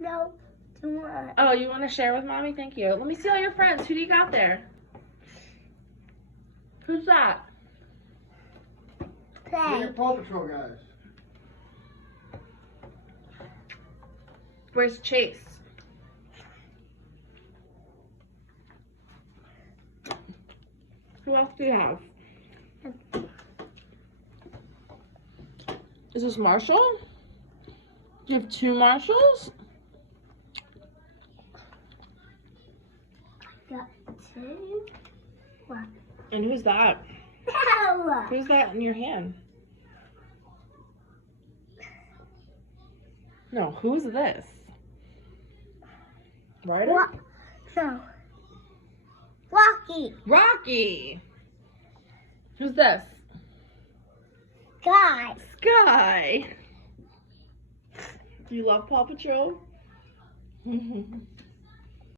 No, do not. Oh, you want to share with Mommy? Thank you. Let me see all your friends. Who do you got there? Who's that? Play. Your Paw Patrol guys. Where's Chase? Who else do you have? Is this Marshall? Do you have 2 Marshalls? Got 2. 1. And who's that? No. Who's that in your hand? No, who's this? Ryder? What? No. Rocky. Rocky! Who's this? Guy. Sky! Do you love Paw Patrol?